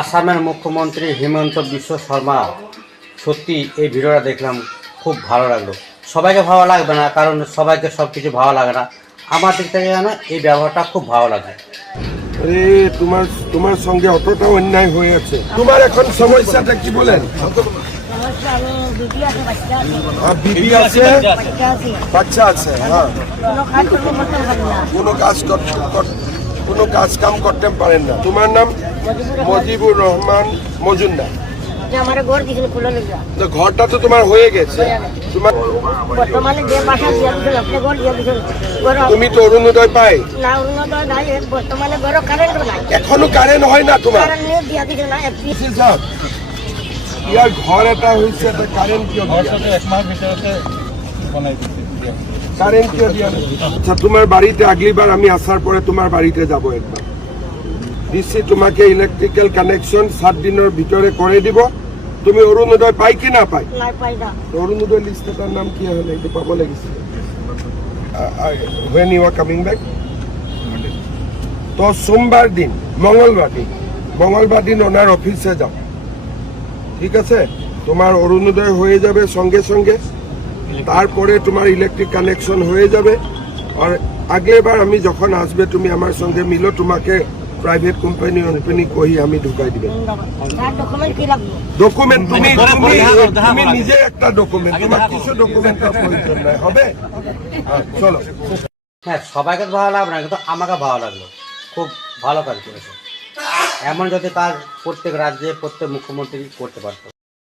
আসামের মুখ্যমন্ত্রী হিমন্ত বিশ্ব শর্মা সত্যি এই ভিডিওটা দেখলাম, খুব ভালো লাগলো। সবাইকে ভালো লাগবে না, কারণ সবাইকে সব কিছু ভালো লাগে না। আমার দিক থেকে যেন এই ব্যবহারটা খুব ভালো লাগে। তোমার তোমার সঙ্গে অতটা অন্যায় হয়ে আছে। তোমার এখন সমস্যাটা কি বলেন? বিবি আছে, বাচ্চা আছে, হ্যাঁ, কোনো কাজ কাম করতে পারেন না। তোমার নাম মজিবুর রহমান মজুমদার। ঘরটা তো তোমার হয়ে গেছে। তোমার তুমি তো অরুণোদয় পাই এখনো কারেন্ট হয় না তোমার। ইয়ার ঘর এটা হয়েছে, কারেন্ট কিয় কারেন্ট কিয় দিয়া? আচ্ছা, তোমার বাড়িতে আগলিবার আমি আসার পরে তোমার বাড়িতে যাব একবার। দিচ্ছি তোমাকে ইলেকট্রিক্যাল কানেকশন 7 দিনের ভিতরে করে দিব। তুমি অরুণোদয় পাই কি না পাই? অরুণোদয় লিস্টটার নাম কি হলে একটু পাবো লাগিছে। when you are coming back? তো সোমবার দিন, মঙ্গলবার দিন ওনার অফিসে যাও, ঠিক আছে? তোমার অরুণোদয় হয়ে যাবে সঙ্গে সঙ্গে, তারপরে তোমার ইলেকট্রিক কানেকশন হয়ে যাবে। আর আগেবার আমি যখন আসবে তুমি আমার সঙ্গে মিলো, তোমাকে প্রাইভেট কোম্পানি কহি আমি ঢুকাই দিবে। ডকুমেন্ট তুমি নিজে একটা ডকুমেন্ট, তোমার কিছু ডকুমেন্টের প্রয়োজন নাই, হবে? চলো। হ্যাঁ, সবাইকে ভালো লাগবে না, কিন্তু আমাকে ভালো লাগলো। খুব ভালো কাজ করেছে। এমন যদি কাজ প্রত্যেক রাজ্যে প্রত্যেক মুখ্যমন্ত্রী করতে পারতো।